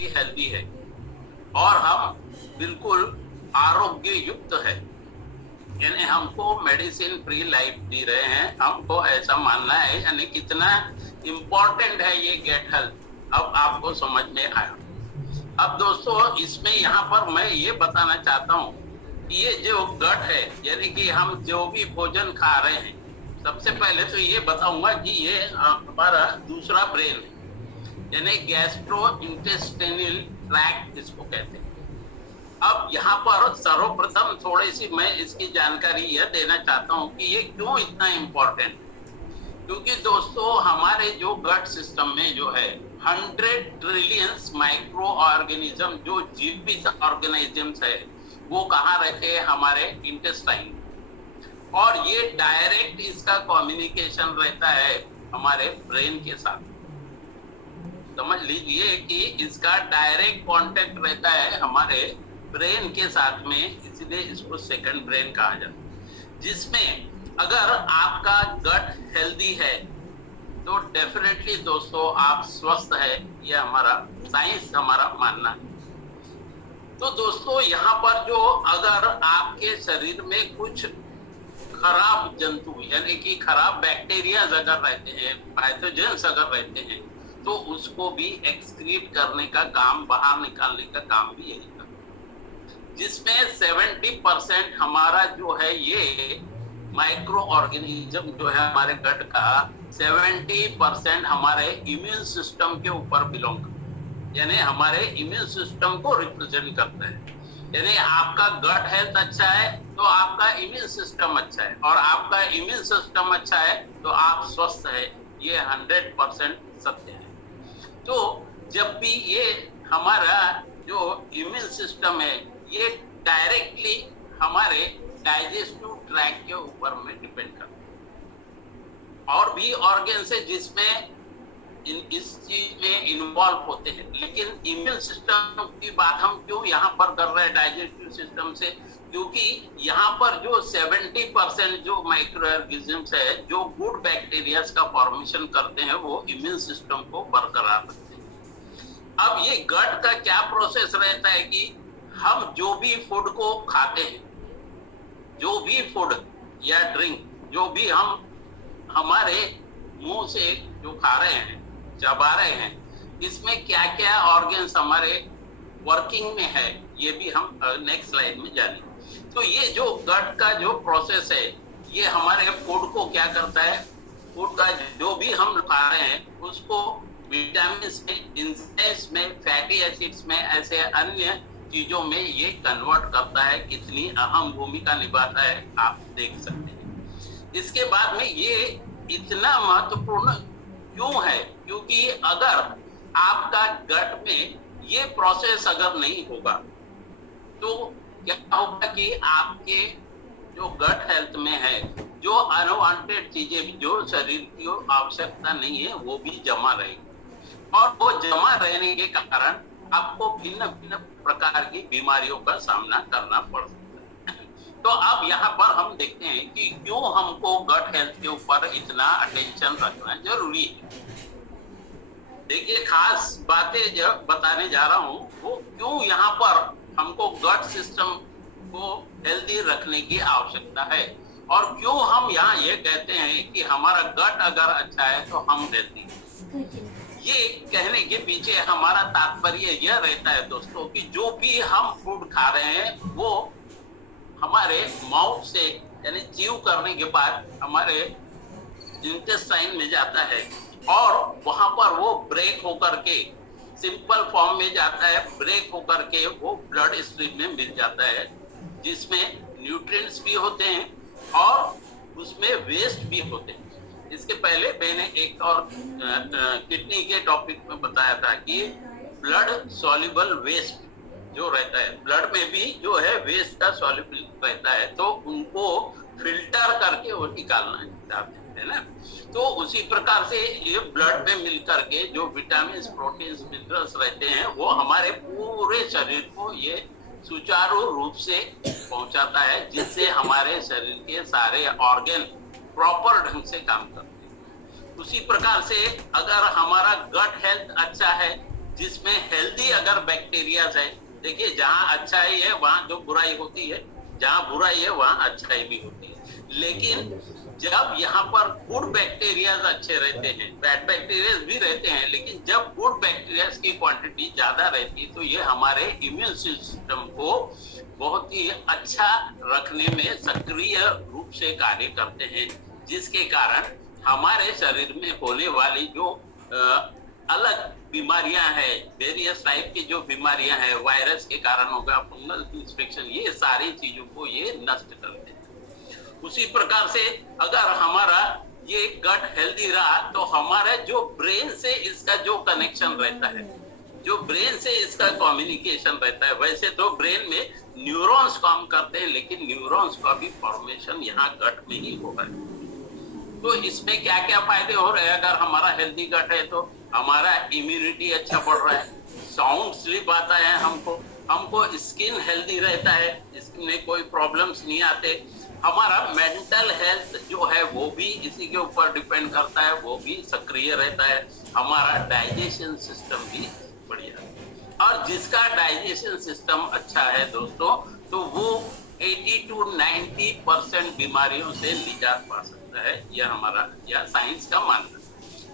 भी हेल्दी है और हम बिल्कुल आरोग्य युक्त है, यानी हमको मेडिसिन फ्री लाइफ जी रहे हैं, हमको ऐसा मानना है। यानी कितना इम्पोर्टेंट है ये गेट हेल्थ, अब आपको समझ में आया। अब दोस्तों इसमें यहाँ पर मैं ये बताना चाहता हूँ कि ये जो गट है, यानी कि हम जो भी भोजन खा रहे हैं, सबसे पहले तो ये बताऊंगा कि ये हमारा दूसरा ब्रेन है, यानी गैस्ट्रो इंटेस्टाइनल ट्रैक्ट इसको कहते हैं। अब यहाँ पर सर्वप्रथम थोड़ी सी मैं इसकी जानकारी यह देना चाहता हूँ कि ये क्यों इतना इम्पोर्टेंट है। क्योंकि दोस्तों हमारे जो गट सिस्टम में जो है 100 ट्रिलियंस माइक्रो ऑर्गेनिज्म, जो जीवित ऑर्गेनिजम्स है, वो कहाँ रहते हैं? हमारे इंटेस्टाइन। और ये डायरेक्ट इसका कम्युनिकेशन रहता है हमारे ब्रेन के साथ। समझ लीजिए कि इसका डायरेक्ट कांटेक्ट रहता है हमारे ब्रेन के साथ में, इसलिए इसको सेकंड ब्रेन कहा जाता है। जिसमें अगर आपका गट हेल्दी है तो डेफिनेटली दोस्तों आप स्वस्थ है, ये हमारा साइंस हमारा मानना है। तो दोस्तों यहाँ पर जो अगर आपके शरीर में कुछ खराब जंतु यानी कि खराब बैक्टीरिया अगर रहते हैं, पैथोजेंस अगर रहते हैं, तो उसको भी एक्सक्रीट करने का काम, बाहर निकालने का काम भी यही करता है। जिसमें 70% हमारा जो है ये माइक्रो ऑर्गेनिज्म जो है हमारे गट का 70% हमारे इम्यून सिस्टम के ऊपर बिलोंग करता है, यानी हमारे इम्यून सिस्टम को रिप्रेजेंट करता है। यानी आपका गट हेल्थ अच्छा है तो आपका इम्यून सिस्टम अच्छा है, और आपका इम्यून सिस्टम अच्छा है तो आप स्वस्थ है, ये 100% सत्य है। तो जब भी ये हमारा जो इम्यून सिस्टम है ये डायरेक्टली हमारे डाइजेस्टिव ट्रैक्ट के ऊपर में डिपेंड करता है। और भी ऑर्गन्स है जिसमें इस चीज में इन्वॉल्व होते हैं, लेकिन इम्यून सिस्टम की बात हम क्यों यहाँ पर कर रहे हैं डाइजेस्टिव सिस्टम से? क्योंकि यहाँ पर जो 70% जो माइक्रो ऑर्गेनिजम्स है जो गुड बैक्टीरिया का फॉर्मेशन करते हैं, वो इम्यून सिस्टम को बरकरार रखते हैं। अब ये गट का क्या प्रोसेस रहता है कि हम जो भी फूड को खाते हैं, जो भी फूड या ड्रिंक, जो भी हम हमारे मुंह से जो खा रहे हैं, चबा रहे हैं, इसमें क्या क्या ऑर्गन्स हमारे वर्किंग में है, ये भी हम नेक्स्ट स्लाइड में जानेंगे। तो ये जो गट का जो प्रोसेस है, ये हमारे फूड को क्या करता है? फूड का जो भी हम खा रहे हैं उसको विटामिन में, इंजाइम्स में, फैटी एसिड्स में, ऐसे अन्य चीजों में ये कन्वर्ट करता है। कितनी अहम भूमिका निभाता है आप देख सकते हैं। इसके बाद में ये इतना महत्वपूर्ण क्यों है? क्योंकि अगर आपका गट में ये प्रोसेस अगर नहीं होगा तो क्या होगा कि आपके जो गट हेल्थ में है, जो अनवांटेड चीजें जो शरीर की आवश्यकता नहीं है वो भी जमा रहेगी, और वो जमा रहने के कारण आपको भिन्न भिन्न प्रकार की बीमारियों का सामना करना पड़ सकता है। तो अब यहाँ पर हम देखते हैं कि क्यों हमको गट हेल्थ के ऊपर इतना अटेंशन रखना जरूरी है। देखिए, खास बातें जो बताने जा रहा हूँ वो क्यों यहाँ पर हमको गट सिस्टम को हेल्दी रखने की आवश्यकता है, और क्यों हम यहाँ ये कहते हैं कि हमारा गट अगर अच्छा है तो हम हेल्दी हैं। ये कहने के पीछे हमारा तात्पर्य यह रहता है दोस्तों कि जो भी हम फूड खा रहे हैं वो हमारे माउथ से यानी च्यू करने के बाद हमारे इंटेस्टाइन में जाता है, और वहां पर वो ब्रेक होकर के सिंपल फॉर्म में जाता है, ब्रेक होकर के वो ब्लड स्ट्रीम में मिल जाता है, जिसमें न्यूट्रिएंट्स भी होते हैं और उसमें वेस्ट भी होते हैं। इसके पहले मैंने एक और किडनी के टॉपिक में बताया था कि ब्लड सॉल्युबल वेस्ट जो रहता है, ब्लड में भी जो है वेस्ट का सॉल्युबल रहता है, तो उनको फिल्टर करके वो निकालना चाहते हैं ना। तो उसी प्रकार से ये ब्लड में मिल करके जो विटामिन, प्रोटीन, मिनरल्स रहते हैं वो हमारे पूरे शरीर को ये सुचारू रूप से पहुंचाता है, जिससे हमारे शरीर के सारे ऑर्गन प्रॉपर ढंग से काम करते हैं। उसी प्रकार से अगर हमारा गट हेल्थ अच्छा है, जिसमें हेल्दी अगर बैक्टीरिया है, देखिए जहां अच्छाई है वहां जो बुराई होती है, जहां बुराई है वहां अच्छाई भी होती है। लेकिन जब यहाँ पर गुड बैक्टीरिया अच्छे रहते हैं, बैड बैक्टीरिया भी रहते हैं, लेकिन जब गुड बैक्टीरिया की क्वांटिटी ज्यादा रहती है तो ये हमारे इम्यून सिस्टम को बहुत ही अच्छा रखने में सक्रिय रूप से कार्य करते हैं, जिसके कारण हमारे शरीर में होने वाली जो अलग बीमारियां हैं, वेरियस टाइप की जो बीमारियां हैं, वायरस के कारण होगा, फंगल इंफेक्शन, ये सारी चीजों को ये नष्ट करते हैं। उसी प्रकार से अगर हमारा ये गट हेल्दी रहा तो हमारा जो ब्रेन से इसका जो कनेक्शन रहता है, जो ब्रेन से इसका कम्युनिकेशन रहता है, वैसे तो ब्रेन में न्यूरॉन्स काम करते हैं, लेकिन न्यूरॉन्स का भी फॉर्मेशन यहाँ गट में ही हो रहा है। तो इसमें क्या क्या फायदे हो रहे हैं? अगर हमारा हेल्दी गट है तो हमारा इम्यूनिटी अच्छा बढ़ रहा है, साउंड स्लीप आता है, हमको स्किन हेल्दी रहता है, स्किन में कोई प्रॉब्लम्स नहीं आते, हमारा मेंटल हेल्थ जो है वो भी इसी के ऊपर डिपेंड करता है, वो भी सक्रिय रहता है, हमारा डाइजेशन सिस्टम भी बढ़िया है। और जिसका डाइजेशन सिस्टम अच्छा है दोस्तों, तो वो 80 to 90% बीमारियों से निजात पा सकता है, यह साइंस का मानना है।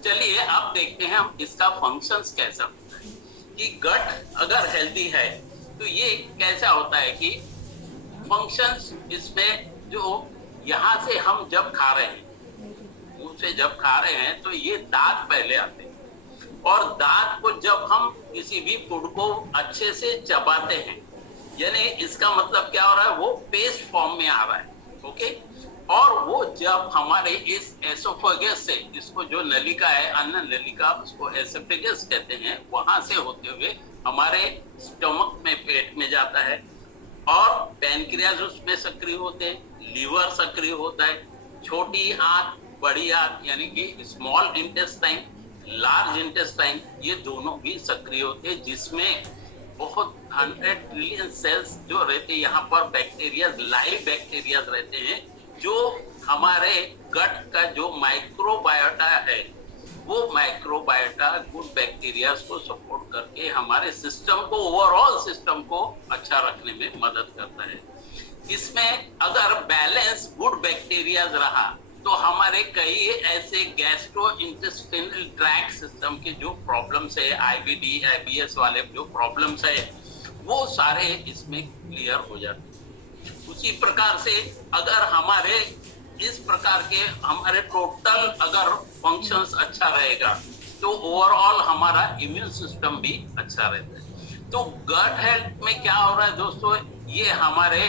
चलिए अब देखते हैं हम इसका फंक्शंस कैसा होता है कि गट अगर हेल्दी है तो ये कैसा होता है कि फंक्शंस इसमें जो यहाँ से हम जब खा रहे हैं, मुंह से जब खा रहे हैं तो ये दांत पहले आते हैं, और दांत को जब हम किसी भी फूड को अच्छे से चबाते हैं, यानी इसका मतलब क्या हो रहा है, वो पेस्ट फॉर्म में आ रहा है, ओके। और वो जब हमारे इस एसोफेगस से, इसको जो नलिका है, अन्न नलिका, उसको एसोफेगस कहते हैं, वहां से होते हुए हमारे स्टमक में, पेट में जाता है, और पैनक्रियाज उसमें सक्रिय होते हैं, लीवर सक्रिय होता है, छोटी आंत, बड़ी आंत यानी कि स्मॉल इंटेस्टाइन, लार्ज इंटेस्टाइन, ये दोनों भी सक्रिय होते हैं, जिसमें बहुत 100 ट्रिलियन सेल्स जो रहते हैं, यहाँ पर बैक्टीरिया, लाइव बैक्टीरिया रहते हैं, जो हमारे गट का जो माइक्रोबायोटा है, वो माइक्रोबायोटा गुड बैक्टीरिया को सपोर्ट करके हमारे सिस्टम को, ओवरऑल सिस्टम को अच्छा रखने में मदद करता है। इसमें अगर बैलेंस गुड बैक्टीरिया रहा तो हमारे कई ऐसे गैस्ट्रो इंटेस्टाइनल ट्रैक्ट सिस्टम के जो प्रॉब्लम्स है, आईबीडी, आईबीएस वाले जो प्रॉब्लम्स है, वो सारे इसमें क्लियर हो जाते हैं। उसी प्रकार से अगर हमारे इस प्रकार के हमारे टोटल अगर फंक्शंस अच्छा रहेगा तो ओवरऑल हमारा इम्यून सिस्टम भी अच्छा रहता है। तो गट हेल्थ में क्या हो रहा है दोस्तों, ये हमारे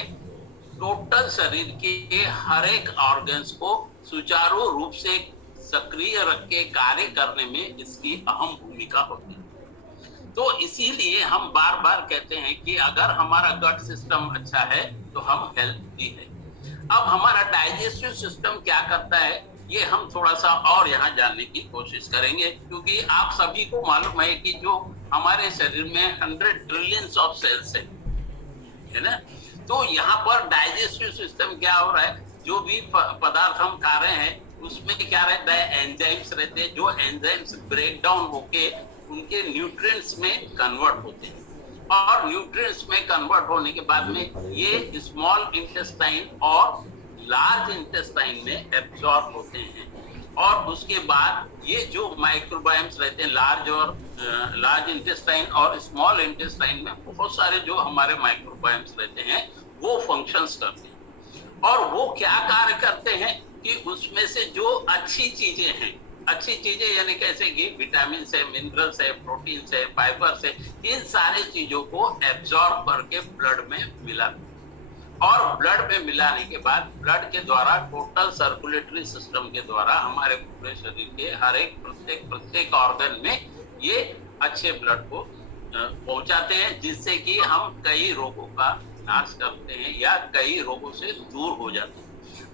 टोटल शरीर के हर एक ऑर्गन्स को सुचारू रूप से सक्रिय रख के कार्य करने में इसकी अहम भूमिका होती है। तो इसीलिए हम बार बार कहते हैं कि अगर हमारा गट सिस्टम अच्छा है तो हम हेल्थी है। अब हमारा डाइजेस्टिव सिस्टम क्या करता है, ये हम थोड़ा सा और यहाँ जानने की कोशिश करेंगे, क्योंकि आप सभी को मालूम है कि जो हमारे शरीर में 100 ट्रिलियंस ऑफ सेल्स है ना, तो यहाँ पर डाइजेस्टिव सिस्टम क्या हो रहा है, जो भी पदार्थ हम खा रहे हैं उसमें क्या रहता है, एंजाइम्स रहते हैं, जो एंजाइम्स ब्रेक डाउन होके उनके न्यूट्रिएंट्स में कन्वर्ट होते हैं, और न्यूट्रिएंट्स में कन्वर्ट होने के बाद में ये स्मॉल इंटेस्टाइन और लार्ज इंटेस्टाइन में एब्जॉर्ब होते हैं, और उसके बाद ये जो माइक्रोबायम्स रहते हैं, लार्ज इंटेस्टाइन और स्मॉल इंटेस्टाइन में बहुत सारे जो हमारे माइक्रोबायम्स रहते हैं वो फंक्शंस करते हैं, और वो क्या कार्य करते हैं कि उसमें से जो अच्छी चीजें हैं, अच्छी चीजें यानी कैसे कि विटामिन है, मिनरल्स है, प्रोटीन है, फाइबर है, इन सारे चीजों को एब्जॉर्ब करके ब्लड में मिलाते हैं, और ब्लड में मिलाने के बाद ब्लड के द्वारा, टोटल सर्कुलेटरी सिस्टम के द्वारा हमारे पूरे शरीर के हर एक प्रत्येक ऑर्गन में ये अच्छे ब्लड को पहुंचाते हैं, जिससे कि हम कई रोगों का नाश करते हैं या कई रोगों से दूर हो जाते हैं।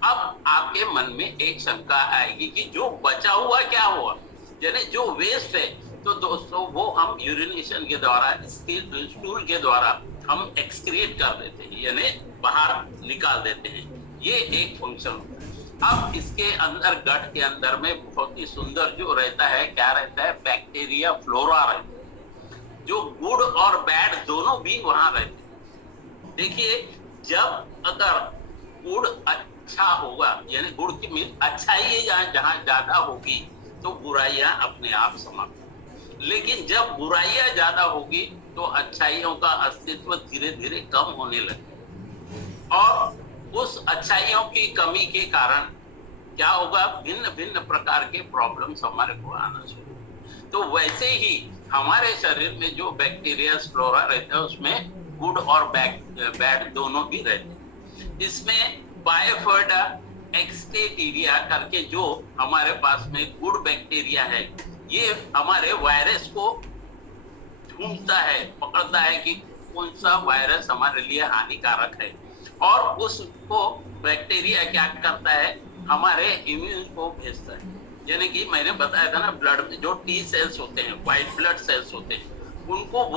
अब आपके मन में एक शंका आएगी कि जो बचा हुआ क्या हुआ, यानी जो वेस्ट है, तो दोस्तों वो हम यूरिनेशन के द्वारा, स्टूल के द्वारा हम एक्सक्रीट कर देते हैं, यानी बाहर निकाल देते हैं, ये एक फंक्शन होता है। अब इसके अंदर, गट के अंदर में बहुत ही सुंदर जो रहता है, क्या रहता है, बैक्टीरिया फ्लोरा रहता है। जो गुड और बैड दोनों भी वहां रहते हैं। देखिए, जब अगर गुड़ अच्छा होगा, यानी गुड़ की मीन अच्छाई जहां ज्यादा होगी तो बुराइयां अपने आप समाप्त होंगी। लेकिन जब बुराइयां ज्यादा होगी तो अच्छाइयों का अस्तित्व धीरे धीरे कम होने लगेगा, और उस अच्छाइयों की कमी के कारण क्या होगा, भिन्न भिन्न प्रकार के प्रॉब्लम्स हमारे को आना शुरू होगा। तो वैसे ही हमारे शरीर में जो बैक्टीरिया फ्लोरा रहता है उसमें गुड और बैड दोनों भी रहते हैं। इसमें बायोफर्डा एक्सटेरिया करके जो हमारे पास में गुड बैक्टीरिया है, ये हमारे वायरस को ढूंढता है, पकड़ता है कि कौन सा वायरस हमारे लिए हानिकारक है, और उसको बैक्टीरिया क्या करता है, हमारे इम्यून को भेजता है। यानी कि मैंने बताया था ना, ब्लड में जो टी सेल्स होते हैं, व्हाइट ब्लड सेल्स होते हैं, उनको वो